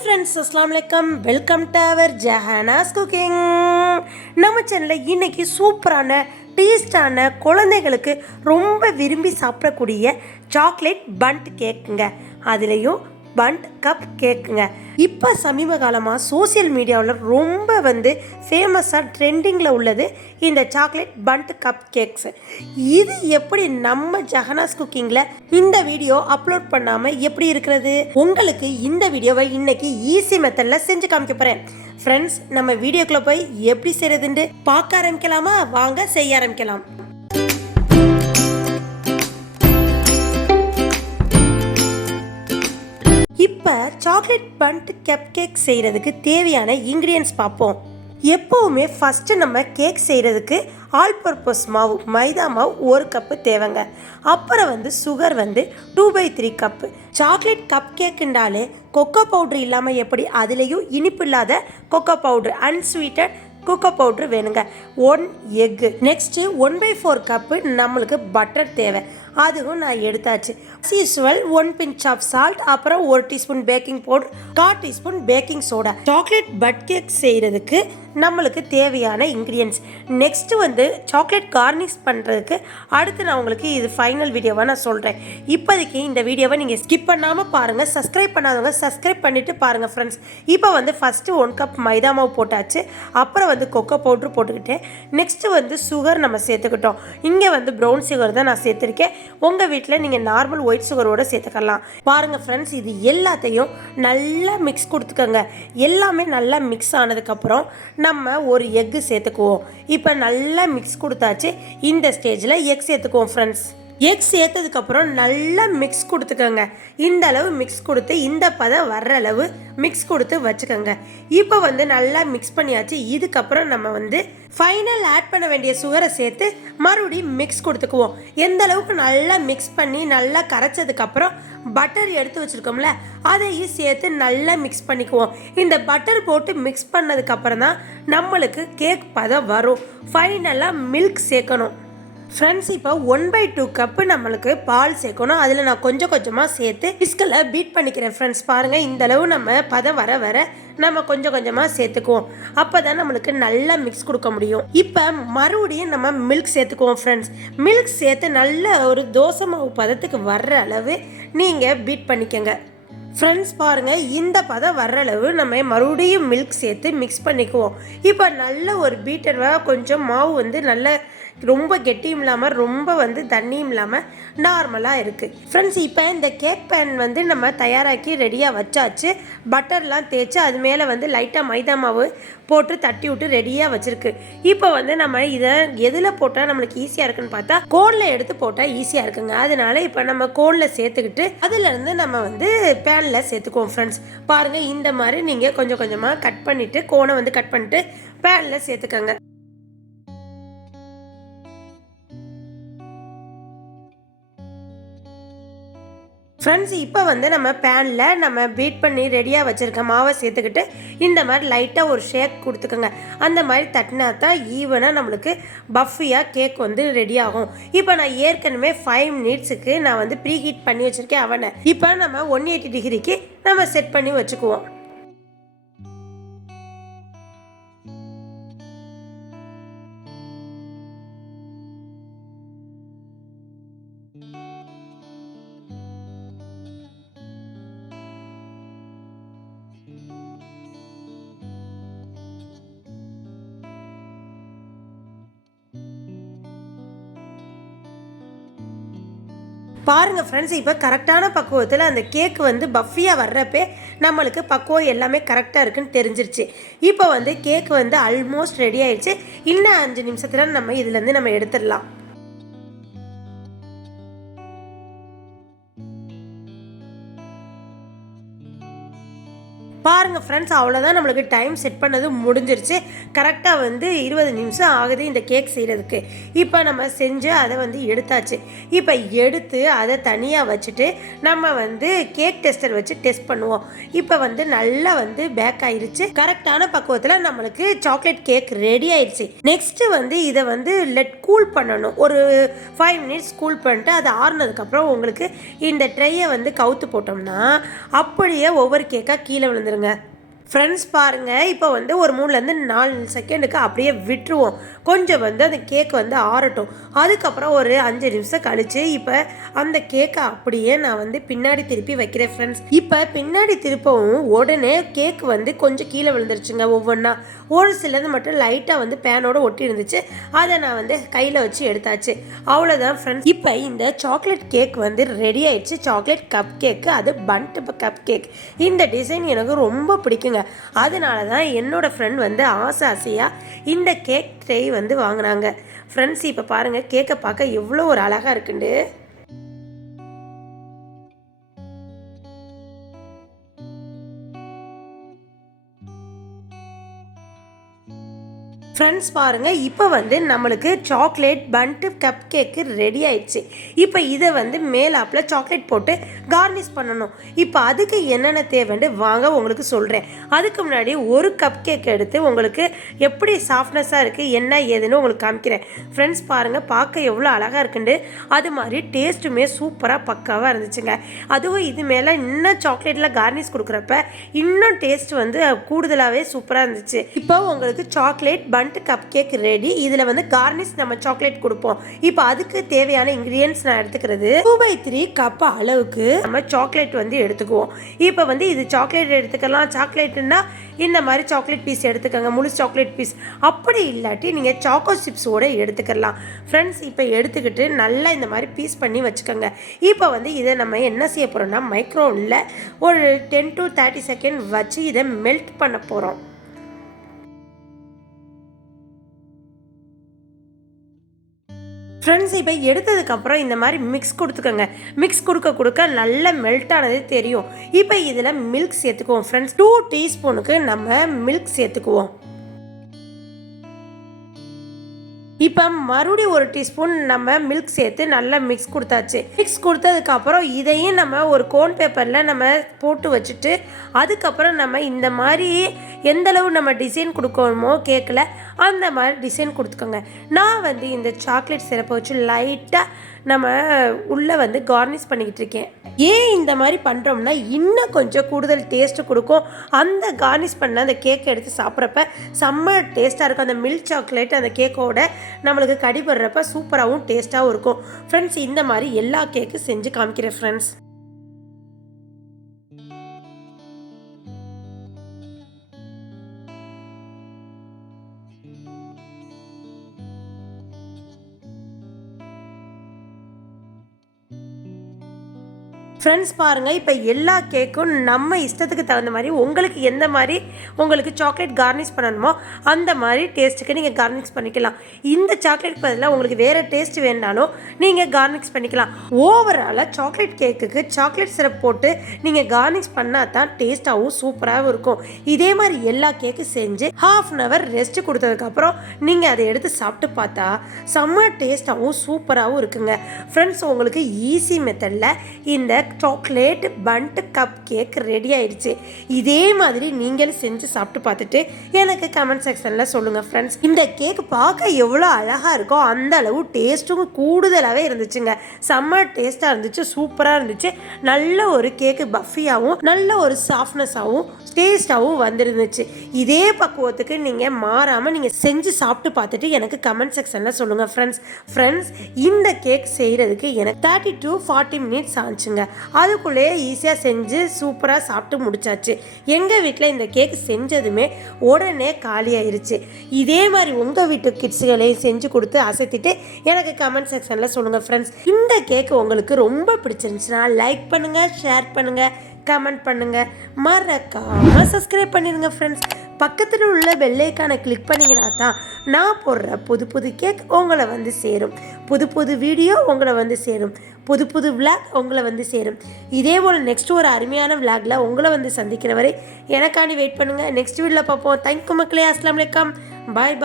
Friends, அஸ்ஸலாமு அலைக்கும். Welcome to our Jahana's cooking. நம்ம சேனலில் இன்றைக்கி சூப்பரான டேஸ்டான குழந்தைகளுக்கு ரொம்ப விரும்பி சாப்பிடக்கூடிய சாக்லேட் பண்ட் கேக்குங்க. அதுலேயும் பண்ட் கப் கேக்குங்க. இப்போ சமீப காலமாக சோசியல் மீடியாவில் ரொம்ப ஃபேமஸாக ட்ரெண்டிங்கில் உள்ளது இந்த சாக்லேட் பண்ட் கப் கேக்ஸ். இது எப்படி நம்ம ஜஹனாஸ் குக்கிங்கில் இந்த வீடியோ அப்லோட் பண்ணாமல் எப்படி இருக்கிறது? உங்களுக்கு இந்த வீடியோவை இன்னைக்கு ஈஸி மெத்தடில் செஞ்சு காமிக்க போகிறேன். ஃப்ரெண்ட்ஸ், நம்ம வீடியோக்குள்ளே போய் எப்படி செய்கிறதுன்னு பார்க்க ஆரம்பிக்கலாமா? வாங்க செய்ய ஆரம்பிக்கலாம். இப்போ சாக்லேட் பண்ட் கப் கேக் செய்கிறதுக்கு தேவையான இன்க்ரீடியன்ஸ் பார்ப்போம். எப்போவுமே ஃபஸ்ட்டு நம்ம கேக் செய்கிறதுக்கு ஆல் பர்பஸ் மாவு, மைதா மாவு 1 கப்பு தேவைங்க. அப்புறம் சுகர் 2/3 கப்பு. சாக்லேட் கப் கேக்குண்டாலே கொக்கோ பவுட்ரு இல்லாமல் எப்படி, அதுலேயும் இனிப்பு இல்லாத cocoa powder, unsweetened cocoa powder வேணுங்க. 1 எக்கு. நெக்ஸ்ட்டு 1/4 கப்பு நம்மளுக்கு பட்டர் தேவை, அதுவும் நான் எடுத்தாச்சு. யூஸ்வல் 1 பிஞ்ச் ஆஃப் சால்ட், அப்புறம் 1 teaspoon baking powder, 1/4 teaspoon baking soda. Chocolate but cake செய்கிறதுக்கு நம்மளுக்கு தேவையான இன்க்ரீடியன்ஸ். நெக்ஸ்ட்டு சாக்லேட் கார்னிஷ் பண்ணுறதுக்கு அடுத்து நான் உங்களுக்கு இது ஃபைனல் வீடியோவாக நான் சொல்கிறேன். இப்போதைக்கு இந்த வீடியோவை நீங்கள் ஸ்கிப் பண்ணாமல் பாருங்கள். சப்ஸ்கிரைப் பண்ணாதவங்க சப்ஸ்கிரைப் பண்ணிவிட்டு பாருங்கள் ஃப்ரெண்ட்ஸ். இப்போ ஃபஸ்ட்டு 1 கப் மைதா மாவு போட்டாச்சு. அப்புறம் கொக்கோ பவுட்ரு போட்டுக்கிட்டேன். நெக்ஸ்ட்டு சுகர் நம்ம சேர்த்துக்கிட்டோம். இங்கே ப்ரௌன் சுகர் தான் நான் சேர்த்துருக்கேன். உங்கள் வீட்டில் நீங்கள் நார்மல் ஒயிட் சுகரோடு சேர்த்துக்கலாம். பாருங்கள் ஃப்ரெண்ட்ஸ், இது எல்லாத்தையும் நல்லா மிக்ஸ் கொடுத்துக்கோங்க. எல்லாமே நல்லா மிக்ஸ் ஆனதுக்கப்புறம் நம்ம 1 எக்கு சேர்த்துக்குவோம். இப்போ நல்லா மிக்ஸ் கொடுத்தாச்சு. இந்த ஸ்டேஜில் எக் சேர்த்துக்குவோம் ஃப்ரெண்ட்ஸ். எக் சேர்த்ததுக்கப்புறம் நல்லா மிக்ஸ் கொடுத்துக்கோங்க. இந்த அளவு மிக்ஸ் கொடுத்து இந்த பதம் வர்ற அளவு மிக்ஸ் கொடுத்து வச்சுக்கோங்க. இப்போ நல்லா மிக்ஸ் பண்ணியாச்சு. இதுக்கப்புறம் நம்ம ஃபைனல் ஆட் பண்ண வேண்டிய சுகரை சேர்த்து மறுபடியும் மிக்ஸ் கொடுத்துக்குவோம். எந்த அளவுக்கு நல்லா மிக்ஸ் பண்ணி நல்லா கரைச்சதுக்கப்புறம் பட்டர் எடுத்து வச்சுருக்கோம்ல, அதையும் சேர்த்து நல்லா மிக்ஸ் பண்ணிக்குவோம். இந்த பட்டர் போட்டு மிக்ஸ் பண்ணதுக்கப்புறம் தான் நம்மளுக்கு கேக் பதம் வரும். ஃபைனலாக மில்க் சேர்க்கணும் ஃப்ரெண்ட்ஸ். இப்போ 1/2 கப்பு நம்மளுக்கு பால் சேர்க்கணும். அதில் நான் கொஞ்சம் கொஞ்சமாக சேர்த்து விஸ்கில் பீட் பண்ணிக்கிறேன் ஃப்ரெண்ட்ஸ். பாருங்கள், இந்த அளவு நம்ம பதம் வர வர நம்ம கொஞ்சம் கொஞ்சமாக சேர்த்துக்குவோம். அப்போ தான் நம்மளுக்கு நல்லா மிக்ஸ் கொடுக்க முடியும். இப்போ மறுபடியும் நம்ம மில்க் சேர்த்துக்குவோம் ஃப்ரெண்ட்ஸ். மில்க் சேர்த்து நல்ல ஒரு தோசை மாவு பதத்துக்கு வர்ற அளவு நீங்கள் பீட் பண்ணிக்கோங்க ஃப்ரெண்ட்ஸ். பாருங்கள், இந்த பதம் வர்ற அளவு நம்ம மறுபடியும் மில்க் சேர்த்து மிக்ஸ் பண்ணிக்குவோம். இப்போ நல்ல ஒரு பீட்டராக கொஞ்சம் மாவு நல்ல ரொம்ப கெட்டியும் இல்லாமல் ரொம்ப தண்ணியும் இல்லாமல் நார்மலாக இருக்குது ஃப்ரெண்ட்ஸ். இப்போ இந்த கேக் பேன் நம்ம தயாராக்கி ரெடியாக வச்சாச்சு. பட்டர்லாம் தேய்ச்சி அது மேலே லைட்டாக மைதா மாவு போட்டு தட்டி விட்டு ரெடியாக வச்சுருக்கு. இப்போ நம்ம இதை எதில் போட்டால் நம்மளுக்கு ஈஸியாக இருக்குன்னு பார்த்தா கோனில் எடுத்து போட்டால் ஈஸியாக இருக்குங்க. அதனால இப்போ நம்ம கோனில் சேர்த்துக்கிட்டு அதுலேருந்து நம்ம பேனில் சேர்த்துக்குவோம் ஃப்ரெண்ட்ஸ். பாருங்கள், இந்த மாதிரி நீங்கள் கொஞ்சம் கொஞ்சமாக கட் பண்ணிவிட்டு கோனை கட் பண்ணிட்டு பேனில் சேர்த்துக்கோங்க. ஃப்ரெண்ட்ஸ், இப்போ நம்ம பேனில் நம்ம பீட் பண்ணி ரெடியாக வச்சுருக்க மாவை சேர்த்துக்கிட்டு இந்த மாதிரி லைட்டாக ஒரு ஷேக் கொடுத்துக்கோங்க. அந்த மாதிரி தட்டினா தான் ஈவனாக நம்மளுக்கு பஃபியாக கேக் ரெடி ஆகும். இப்போ நான் ஏற்கனவே 5 மினிட்ஸுக்கு நான் ப்ரீ ஹீட் பண்ணி வச்சுருக்கேன் அவனை. இப்போ நம்ம 180 டிகிரிக்கு நம்ம செட் பண்ணி வச்சுக்குவோம். பாருங்கள் ஃப்ரெண்ட்ஸ், இப்போ கரெக்டான பக்குவத்தில் அந்த கேக் பஃபியாக வர்றப்பே நம்மளுக்கு பக்குவம் எல்லாமே கரெக்டாக இருக்குன்னு தெரிஞ்சிருச்சு. இப்போ கேக் ஆல்மோஸ்ட் ரெடி ஆயிடுச்சு. இன்னும் 5 நிமிஷத்தில் நம்ம இதுலேருந்து நம்ம எடுத்துடலாம். பாருங்கள் ஃப்ரெண்ட்ஸ், அவ்வளோதான், நம்மளுக்கு டைம் செட் பண்ணது முடிஞ்சிருச்சு. கரெக்டாக 20 நிமிஷம் ஆகுது இந்த கேக் செய்கிறதுக்கு. இப்போ நம்ம செஞ்சு அதை எடுத்தாச்சு. இப்போ எடுத்து அதை தனியாக வச்சுட்டு நம்ம கேக் டெஸ்டர் வச்சு டெஸ்ட் பண்ணுவோம். இப்போ நல்லா பேக் ஆயிடுச்சு. கரெக்டான பக்குவத்தில் நம்மளுக்கு சாக்லேட் கேக் ரெடி ஆயிடுச்சு. நெக்ஸ்ட்டு இதை லெட் கூல் பண்ணணும். ஒரு 5 மினிட்ஸ் கூல் பண்ணிட்டு அதை ஆறுனதுக்கப்புறம் உங்களுக்கு இந்த ட்ரையை கவுத்து போட்டோம்னா அப்படியே ஒவ்வொரு கேக்காக கீழே விழுந்து வந்துடுங்க. ஃப்ரெண்ட்ஸ் பாருங்கள், இப்போ வந்து ஒரு 3-4 செகண்டுக்கு அப்படியே விட்டுருவோம். கொஞ்சம் வந்து அந்த கேக் வந்து ஆறட்டும். அதுக்கப்புறம் ஒரு 5 நிமிஷம் கழித்து இப்போ அந்த கேக்கை அப்படியே நான் வந்து பின்னாடி திருப்பி வைக்கிறேன் ஃப்ரெண்ட்ஸ். இப்போ பின்னாடி திருப்பவும் உடனே கேக் வந்து கொஞ்சம் கீழே விழுந்துருச்சுங்க. ஒவ்வொன்றா ஒரு சிலது மட்டும் லைட்டாக வந்து பேனோடு ஒட்டி இருந்துச்சு. அதை நான் வந்து கையில் வச்சு எடுத்தாச்சு. அவ்வளோதான் ஃப்ரெண்ட்ஸ். இப்போ இந்த சாக்லேட் கேக் வந்து ரெடி ஆயிடுச்சு. சாக்லேட் கப் கேக்கு, அது பன்ட் கப் கேக். இந்த டிசைன் எனக்கு ரொம்ப பிடிக்குங்க. அதனால தான் என்னோடய ஃப்ரெண்ட் வந்து ஆசையாக இந்த கேக் ட்ரை வந்து வாங்கினாங்க. ஃப்ரெண்ட்ஸ் இப்போ பாருங்கள், கேக்கை பார்க்க எவ்வளோ ஒரு அழகாக இருக்குண்டு. ஃப்ரெண்ட்ஸ் பாருங்கள், இப்போ வந்து நம்மளுக்கு சாக்லேட் பன்ட்டு கப் கேக்கு ரெடி ஆயிடுச்சு. இப்போ இதை வந்து மேலாப்பில் சாக்லேட் போட்டு கார்னிஷ் பண்ணணும். இப்போ அதுக்கு என்னென்ன தேவைன்னு வாங்க உங்களுக்கு சொல்கிறேன். அதுக்கு முன்னாடி ஒரு கப் கேக் எடுத்து உங்களுக்கு எப்படி சாஃப்ட்னஸாக இருக்குது என்ன ஏதுன்னு உங்களுக்கு காமிக்கிறேன். ஃப்ரெண்ட்ஸ் பாருங்கள், பார்க்க எவ்வளோ அழகாக இருக்குண்டு. அது மாதிரி டேஸ்ட்டுமே சூப்பராக பக்காவாக இருந்துச்சுங்க. அதுவும் இது மேலே இன்னும் சாக்லேட்டில் கார்னிஷ் கொடுக்குறப்ப இன்னும் டேஸ்ட் வந்து கூடுதலாகவே சூப்பராக இருந்துச்சு. இப்போ உங்களுக்கு chocolate Pant cup cake ready. இதில் வந்து கார்னிஷ் நம்ம சாக்லேட் கொடுப்போம். இப்போ அதுக்கு தேவையான இன்க்ரீடியன்ட்ஸ் நான் எடுத்துக்கிறது 2/3 கப் அளவுக்கு நம்ம சாக்லேட் வந்து எடுத்துக்குவோம். இப்போ வந்து இது சாக்லேட் எடுத்துக்கலாம். சாக்லேட்னா இந்த மாதிரி சாக்லேட் பீஸ் எடுத்துக்கோங்க, முழு சாக்லேட் பீஸ். அப்படி இல்லாட்டி நீங்கள் சாக்கோ சிப்ஸோடு எடுத்துக்கலாம் ஃப்ரெண்ட்ஸ். இப்போ எடுத்துக்கிட்டு நல்லா இந்த மாதிரி பீஸ் பண்ணி வச்சுக்கோங்க. இப்போ வந்து இதை நம்ம என்ன செய்ய போகிறோம்னா மைக்ரோவனில் ஒரு 10 to 30 செகண்ட் வச்சு இதை மெல்ட் பண்ண போகிறோம். ஃப்ரெண்ட்ஸ் இப்போ எடுத்ததுக்கப்புறம் இந்த மாதிரி மிக்ஸ் கொடுத்துக்கோங்க. மிக்ஸ் கொடுக்க நல்ல மெல்ட் ஆனது தெரியும். இப்போ இதில் மில்க் சேர்த்துக்குவோம் ஃப்ரெண்ட்ஸ். 2 டீஸ்பூனுக்கு நம்ம மில்க் சேர்த்துக்குவோம். இப்போ மறுபடியும் 1 டீஸ்பூன் நம்ம மில்க் சேர்த்து நல்லா மிக்ஸ் கொடுத்தாச்சு. மிக்ஸ் கொடுத்ததுக்கப்புறம் இதையும் நம்ம ஒரு கோன் பேப்பரில் நம்ம போட்டு வச்சுட்டு அதுக்கப்புறம் நம்ம இந்த மாதிரி எந்தளவு நம்ம டிசைன் கொடுக்கணுமோ கேக்கில் அந்த மாதிரி டிசைன் கொடுத்துக்கோங்க. நான் வந்து இந்த சாக்லேட் சிரப்பை வச்சு லைட்டாக நம்ம உள்ளே வந்து கார்னிஷ் பண்ணிக்கிட்டு இருக்கேன். ஏன் இந்த மாதிரி பண்ணுறோம்னா இன்னும் கொஞ்சம் கூடுதல் டேஸ்ட்டு கொடுக்கும். அந்த கார்னிஷ் பண்ண அந்த கேக்கை எடுத்து சாப்பிட்றப்ப செம்ம டேஸ்ட்டாக இருக்கும். அந்த மில்க் சாக்லேட் அந்த கேக்கோட நம்மளுக்கு கடிபடுறப்ப சூப்பராகவும் டேஸ்ட்டாகவும் இருக்கும். ஃப்ரெண்ட்ஸ் இந்த மாதிரி எல்லா கேக்கும் செஞ்சு காமிக்கிறேன் ஃப்ரெண்ட்ஸ். ஃப்ரெண்ட்ஸ் பாருங்கள், இப்போ எல்லா கேக்கும் நம்ம இஷ்டத்துக்கு தகுந்த மாதிரி உங்களுக்கு எந்த மாதிரி உங்களுக்கு சாக்லேட் கார்னிஷ் பண்ணணுமோ அந்த மாதிரி டேஸ்ட்டுக்கு நீங்கள் கார்னிஷ் பண்ணிக்கலாம். இந்த சாக்லேட் பதிலாக உங்களுக்கு வேறு டேஸ்ட் வேணாலும் நீங்கள் கார்னிஷ் பண்ணிக்கலாம். ஓவராலாக சாக்லேட் கேக்குக்கு சாக்லேட் சிரப் போட்டு நீங்கள் கார்னிஷ் பண்ணால் தான் டேஸ்ட்டாகவும் சூப்பராகவும் இருக்கும். இதே மாதிரி எல்லா கேக்கும் செஞ்சு 1/2 hour ரெஸ்ட்டு கொடுத்ததுக்கப்புறம் நீங்கள் அதை எடுத்து சாப்பிட்டு பார்த்தா செம்ம டேஸ்ட்டாகவும் சூப்பராகவும் இருக்குங்க. ஃப்ரெண்ட்ஸ் உங்களுக்கு ஈஸி மெத்தடில் இந்த chocolate Pant cup cake ready ஆயிடுச்சு. இதே மாதிரி நீங்களும் செஞ்சு சாப்பிட்டு பார்த்துட்டு எனக்கு கமெண்ட் செக்ஷனில் சொல்லுங்கள் ஃப்ரெண்ட்ஸ். இந்த கேக் பார்க்க எவ்வளோ அழகாக இருக்கோ அந்த அளவு டேஸ்ட்டும் கூடுதலாகவே இருந்துச்சுங்க. செம்ம டேஸ்ட்டாக இருந்துச்சு, சூப்பராக இருந்துச்சு. நல்ல ஒரு கேக்கு பஃபியாகவும் நல்ல ஒரு சாஃப்ட்னஸாகவும் டேஸ்ட்டாகவும் வந்துருந்துச்சு. இதே பக்குவத்துக்கு நீங்கள் மாறாமல் நீங்கள் செஞ்சு சாப்பிட்டு பார்த்துட்டு எனக்கு கமெண்ட் செக்ஷனில் சொல்லுங்கள் ஃப்ரெண்ட்ஸ். இந்த கேக் செய்கிறதுக்கு எனக்கு 30 to 40 minutes ஆச்சுங்க. அதுக்குள்ளேயே ஈஸியாக செஞ்சு சூப்பராக சாப்பிட்டு முடிச்சாச்சு. எங்கள் வீட்டில் இந்த கேக் செஞ்சதுமே உடனே காலி ஆயிடுச்சு. இதே மாதிரி உங்கள் வீட்டு கிட்ஸுகளையும் செஞ்சு கொடுத்து அசைத்திட்டு எனக்கு கமெண்ட் செக்ஷனில் சொல்லுங்கள் ஃப்ரெண்ட்ஸ். இந்த கேக்கு உங்களுக்கு ரொம்ப பிடிச்சிருந்துச்சுன்னா லைக் பண்ணுங்கள், ஷேர் பண்ணுங்கள், கமெண்ட் பண்ணுங்கள், மறக்காமல் சப்ஸ்கிரைப் பண்ணிடுங்க ஃப்ரெண்ட்ஸ். பக்கத்தில் உள்ள பெல் ஐக்கானை கிளிக் பண்ணிங்கன்னா தான் நான் போடுற புது கேக் உங்களை வந்து சேரும். புது வீடியோ உங்களை வந்து சேரும். புது விளாக் உங்களை வந்து சேரும். இதே போல் நெக்ஸ்ட் ஒரு அருமையான விளாகில் உங்களை வந்து சந்திக்கிற வரை எனக்காண்டி வெயிட் பண்ணுங்கள். நெக்ஸ்ட் வீடியோவில் பார்ப்போம். தேங்க்யூ மக்களே. அஸ்ஸலாமு அலைக்கும். பாய்.